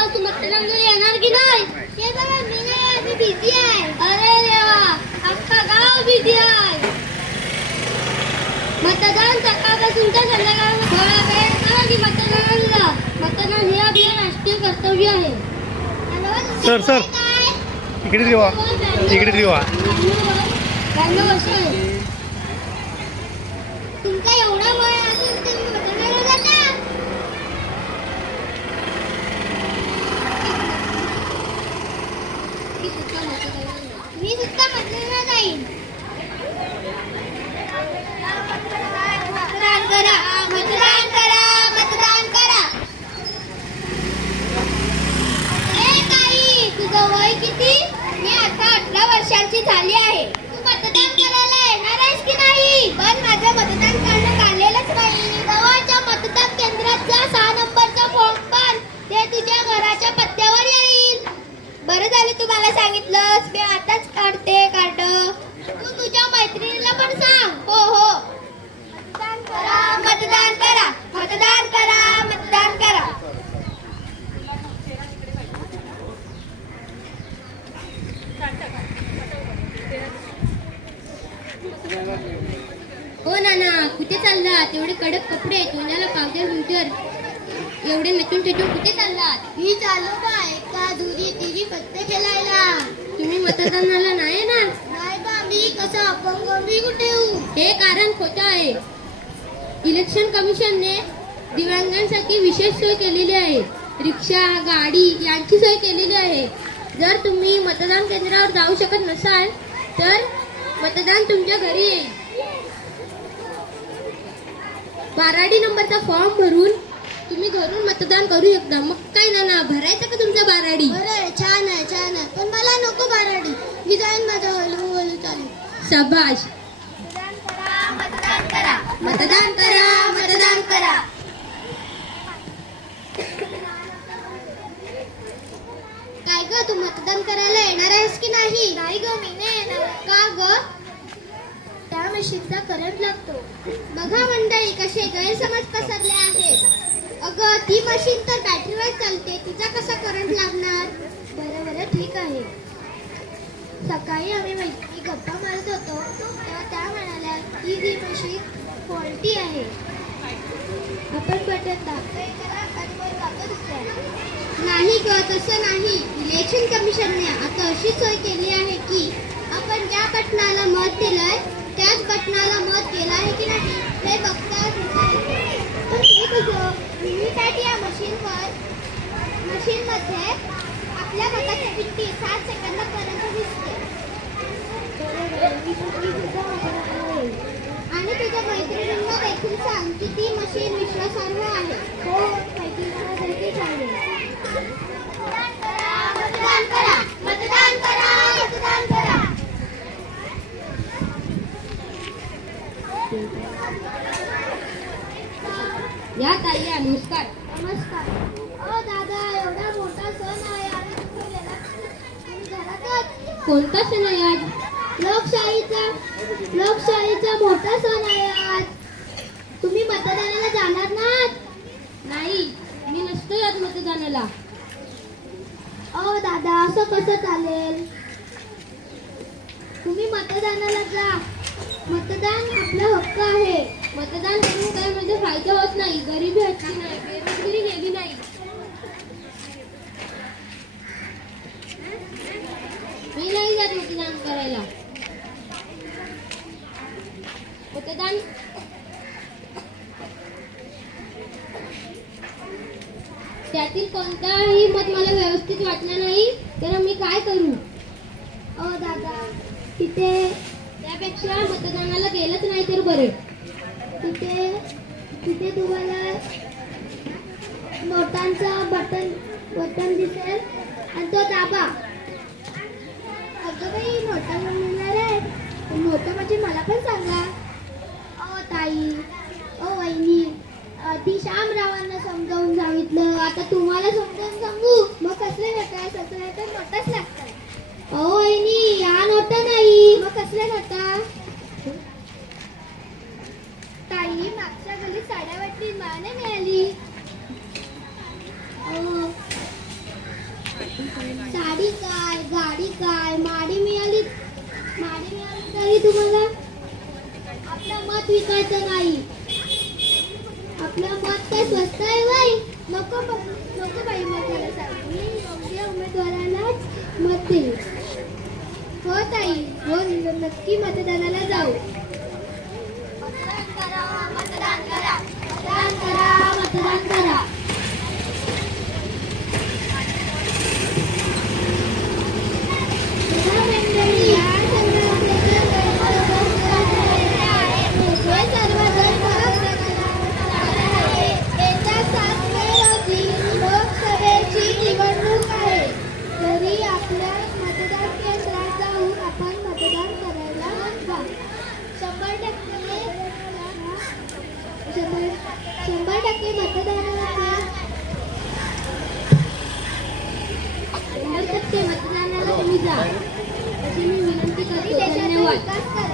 मतदानाचा दिवस तू मतदानाला येणार की नाही? ते बघा मी नाही मी बिझी आहे. अरे देवा अख्खा गाव बिझी आहे. मतदान सकाळपासून तर संध्याकाळ थोडा वेळ करा की मतदानाला मतदान हे आपले राष्ट्रीय कर्तव्य आहे. Sir, sir. इकडे देवा. इकडे देवा. वर्ष आहे तुमचा एवढा वय असून तुम्ही मतदानाला जाता मी सुद्धा मतदानाला जाईन मतदान करा मतदान करा मतदान करा ए ताई वय किती? मी आता अठरा वर्षांची झाली आहे. तू मतदान करायला येणार आहेस की नाही? पण माझं मतदान करणं आलेलंच नाही जवळच्या मतदान केंद्राचा सहा नंबरचा फॉर्म पण ते तुझ्या घराच्या पत्त्यावर येईल बरं झालं तू मला सांगितलंस मी आताच काढते कार्ड तू तुझ्या मैत्रिणीला पण सांग हो हो मतदान करा मतदान करा मतदान करा मतदान करा हो नाना कुठे चाललात? एवढे कडक कपडे तोंडाला पावडर विंटर एवढे नटून टिटून कुठे चाललात? मी चाललो बा एका दुरी तिरी पत्ते खेळायला. तुम्ही मतदानाला नाही येणार? नाही बा मी कसं अपंग मी कुठे येऊ? हे कारण खोटं आहे. इलेक्शन कमिशनने दिव्यांगांसाठी विशेष सोय केलेली आहे. रिक्षा गाडी यांची सोय केलेली आहे. जर तुम्ही मतदान केंद्रावर जाऊ शकत नसाल तर मतदान तुमच्या घरी येईल. बाराडी नंबरचा फॉर्म भरून तुम्ही घरून मतदान करू शकता. मग काय ना ना भरायचं का तुमचा बाराडी? छान आहे छान आहे. पण मला नको बाराडी. मी जाईन माझ्या हळू हळू चालेल शबाश. मतदान करा. मतदान करा मतदान करा. काय ग तू मतदान करायला येणार आहेस की नाही? नाही ग मी नाही येणार. का ग? मशीनचा करंट लागतो. बघा मंडळी कसे गैरसमज पसरले आहेत. अगं ती मशीन तर बॅटरीवर चालते. तिचा कसा करंट लागणार? बरं बरं ठीक आहे. सकाळी आम्ही मैत्री गप्पा मारत होतो. तेव्हा त्या म्हणाल्या की ही मशीन फॉल्टी आहे. आपण बटन दाबतोय आणि वर नाही ग तसं नाही. इलेक्शन कमिशनने आता अशी सोय केली आहे की आपण ज्या बटनाला मत दिलंय त्याच बटनाला मत केलं आहे की नाही हे बघता पण ते कसं या मशीनवर मशीनमध्ये आपल्या मताची किती सात सेकंदापर्यंत दिसते. आणि तुझ्या मैत्रिणींना देखील सांग की ती मशीन विश्वासार्ह आहे. हो मैत्रिणींना देखील सांगेल मतदान करा मतदान करा मतदान करा या ताई या नमस्कार. नमस्कार. ओ दादा एवढा मोठा सण आहे. आणि तुम्ही तुम्ही घरातच. कोणता सण आहे आज? लोकशाहीचा. लोकशाहीचा मोठा सण आहे आज. तुम्ही मतदानाला जाणार ना नाही मी नसतो यात मतदानाला. ओ दादा असं कसं चालेल? तुम्ही मतदानाला जा. मतदान आपला हक्क आहे. मतदान करून काय म्हणजे फायदा होत नाही. गरिबी हटली नाही. बेरोजगारी गेली नाही. मी नाही जात मतदान करायला. मतदान त्यातील कोणताही मत मला व्यवस्थित वाटलं नाही तर मी काय करू? ओ दादा तिथे त्यापेक्षा मतदानाला गेलंच नाही तर बरे. तिथे तिथे तुम्हाला नोटांचा बटन बटन दिसेल. आणि तो दाबा. अगं बाई मोठा मिळणार आहे. मोठं म्हणजे मला पण सांगा. ओ ताई ओ वहिनी ती श्यामरावांना समजावून सांगितलं. आता तुम्हाला समजावून सांगू. मग कसले नोटा सगळ्या तर मोठाच लागतात अहो वहिनी या नोटा नाही. मग कसल्या नोटा ताई मागच्या गल्लीत साड्या वाटली मला नाही मिळाली. अहो साडी काय गाडी काय माडी मिळाली माडी मिळाली तरी तुम्हाला? आपलं मत विकायचं नाही. आपलं मत काय स्वस्त आहे बाई नको नको बाई मत मला सांग मी योग्य उमेदवारालाच मत देईल हो ताई हो नक्की मतदानाला जाऊ. मतदान करा मतदान करा मतदान करा मतदान करा. जा. अशी मी विनंती करतो. धन्यवाद.